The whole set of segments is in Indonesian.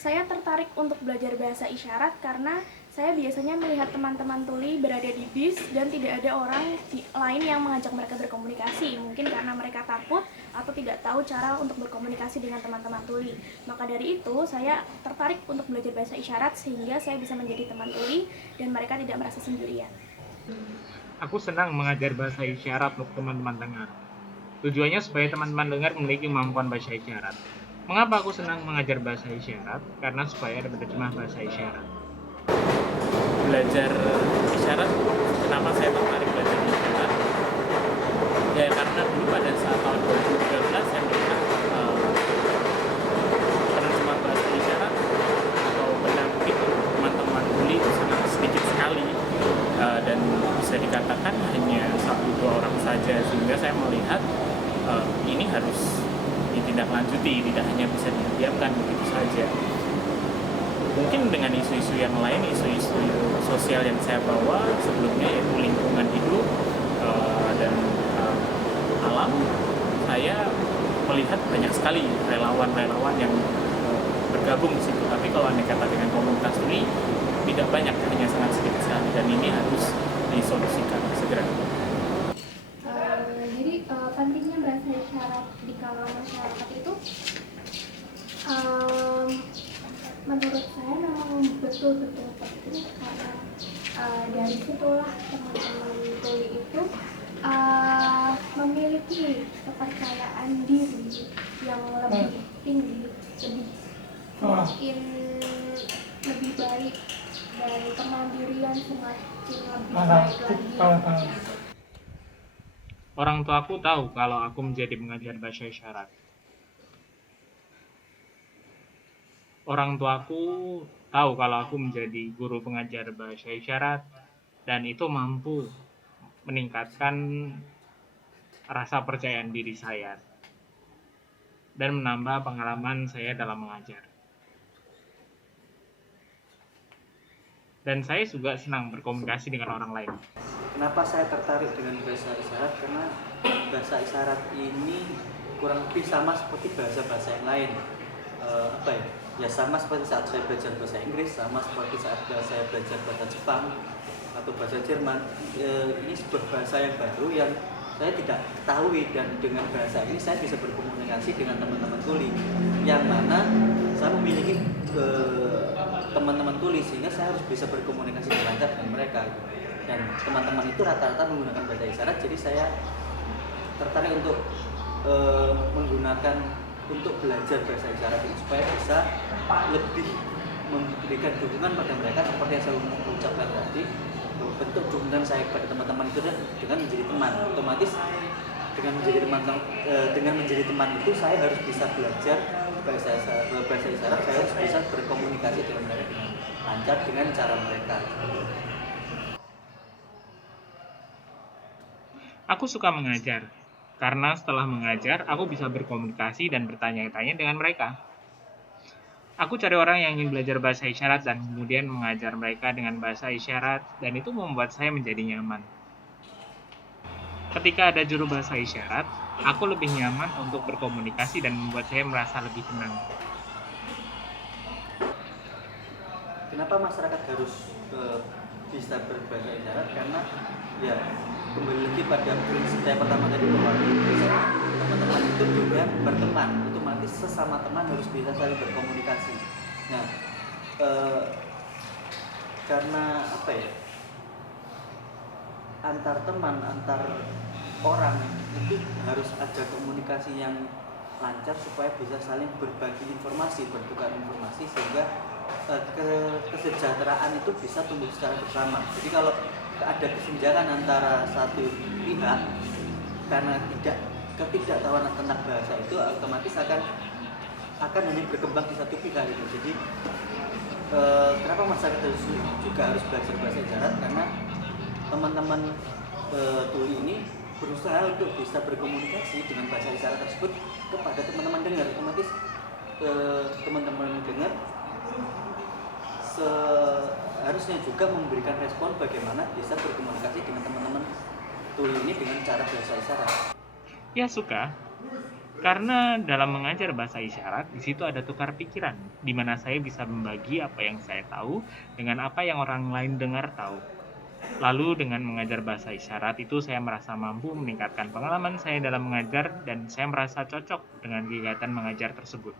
Saya tertarik untuk belajar bahasa isyarat karena saya biasanya melihat teman-teman tuli berada di bis dan tidak ada orang lain yang mengajak mereka berkomunikasi. Mungkin karena mereka takut atau tidak tahu cara untuk berkomunikasi dengan teman-teman tuli. Maka dari itu, saya tertarik untuk belajar bahasa isyarat sehingga saya bisa menjadi teman tuli dan mereka tidak merasa sendirian. Aku senang mengajar bahasa isyarat untuk teman-teman dengar. Tujuannya supaya teman-teman dengar memiliki kemampuan bahasa isyarat. Mengapa aku senang mengajar bahasa isyarat? Karena supaya dapat terjemah bahasa isyarat. Belajar isyarat, kenapa saya tertarik belajar isyarat? Ya karena dulu pada saat tahun 2013 saya melihat penerjemah bahasa isyarat atau pendamping teman-teman tuli itu sangat sedikit sekali, dan bisa dikatakan hanya 1-2 orang saja, sehingga saya melihat ini harus ditindaklanjuti, tidak hanya bisa didiamkan begitu saja. Mungkin dengan isu-isu yang lain, isu-isu sosial yang saya bawa sebelumnya, yaitu lingkungan hidup dan alam, saya melihat banyak sekali relawan-relawan yang bergabung di situ. Tapi kalau Anda kata dengan komunitas ini tidak banyak, hanya sangat sedikit sekali, dan ini harus disolusikan segera. Jadi pentingnya bahasa isyarat di kalangan masyarakat itu menurut saya memang betul-betul penting karena dari situlah teman-teman tuli itu memiliki kepercayaan diri yang lebih tinggi, lebih mungkin lebih baik, dan kemandirian semakin lebih baik lagi. Orang tuaku tahu kalau aku menjadi pengajar bahasa isyarat. Orang tuaku tahu kalau aku menjadi guru pengajar bahasa isyarat, dan itu mampu meningkatkan rasa percaya diri saya dan menambah pengalaman saya dalam mengajar. Dan saya juga senang berkomunikasi dengan orang lain. Kenapa saya tertarik dengan bahasa isyarat? Karena bahasa isyarat ini kurang lebih sama seperti bahasa-bahasa yang lain. Ya sama seperti saat saya belajar bahasa Inggris, sama seperti saat saya belajar bahasa Jepang atau bahasa Jerman. Ini sebuah bahasa yang baru yang saya tidak ketahui, dan dengan bahasa ini saya bisa berkomunikasi dengan teman-teman tuli yang mana saya memiliki teman-teman tuli, sehingga saya harus bisa berkomunikasi dengan lancar dengan mereka. Dan teman-teman itu rata-rata menggunakan bahasa isyarat, jadi saya tertarik untuk menggunakan untuk belajar bahasa isyarat ini supaya bisa lebih memberikan dukungan pada mereka, seperti yang saya ucapkan tadi. Bentuk dukungan saya kepada teman-teman itu dengan menjadi teman. Otomatis dengan menjadi teman itu saya harus bisa belajar bahasa isyarat, saya harus bisa berkomunikasi dengan mereka dengan lancar dengan cara mereka. Aku suka mengajar, karena setelah mengajar, aku bisa berkomunikasi dan bertanya-tanya dengan mereka. Aku cari orang yang ingin belajar bahasa isyarat dan kemudian mengajar mereka dengan bahasa isyarat, dan itu membuat saya menjadi nyaman. Ketika ada juru bahasa isyarat, aku lebih nyaman untuk berkomunikasi dan membuat saya merasa lebih tenang. Kenapa masyarakat harus bisa berbahasa isyarat? Karena ya kembali lagi pada prinsip saya pertama tadi, bahwa teman-teman itu dengan berteman, otomatis sesama teman harus bisa saling berkomunikasi. Nah, karena antar teman, antar orang itu harus ada komunikasi yang lancar supaya bisa saling berbagi informasi, bertukar informasi, sehingga kesejahteraan itu bisa tumbuh secara bersama. Jadi kalau ada kesenjangan antara satu pihak karena ketidaktahuan tentang bahasa, itu otomatis akan hanya berkembang di satu pihak gitu. Jadi kenapa masyarakat juga harus belajar bahasa isyarat? Karena teman-teman tuli ini berusaha untuk bisa berkomunikasi dengan bahasa isyarat tersebut kepada teman-teman dengar. Otomatis teman-teman dengar seharusnya juga memberikan respon bagaimana bisa berkomunikasi dengan teman-teman tuli ini dengan cara bahasa isyarat. Ya suka, Karena dalam mengajar bahasa isyarat, di situ ada tukar pikiran, di mana saya bisa membagi apa yang saya tahu dengan apa yang orang lain dengar tahu. Lalu dengan mengajar bahasa isyarat itu saya merasa mampu meningkatkan pengalaman saya dalam mengajar dan saya merasa cocok dengan kegiatan mengajar tersebut.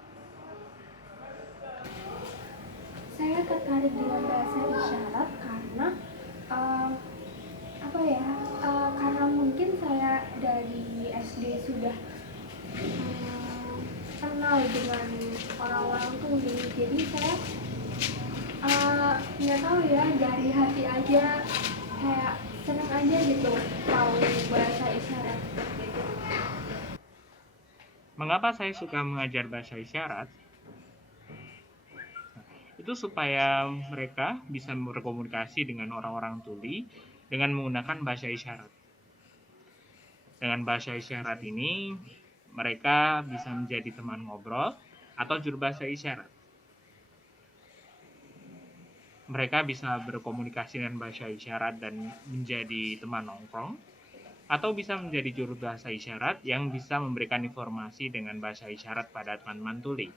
Saya tertarik dengan bahasa isyarat karena eh, karena mungkin saya dari SD sudah kenal dengan orang-orang tuli, jadi saya nggak tahu ya, dari hati aja kayak seneng aja gitu tahu bahasa isyarat gitu. Mengapa saya suka mengajar bahasa isyarat? Itu supaya mereka bisa berkomunikasi dengan orang-orang tuli dengan menggunakan bahasa isyarat. Dengan bahasa isyarat ini, mereka bisa menjadi teman ngobrol atau juru bahasa isyarat. Mereka bisa berkomunikasi dengan bahasa isyarat dan menjadi teman nongkrong, atau bisa menjadi juru bahasa isyarat yang bisa memberikan informasi dengan bahasa isyarat pada teman-teman tuli.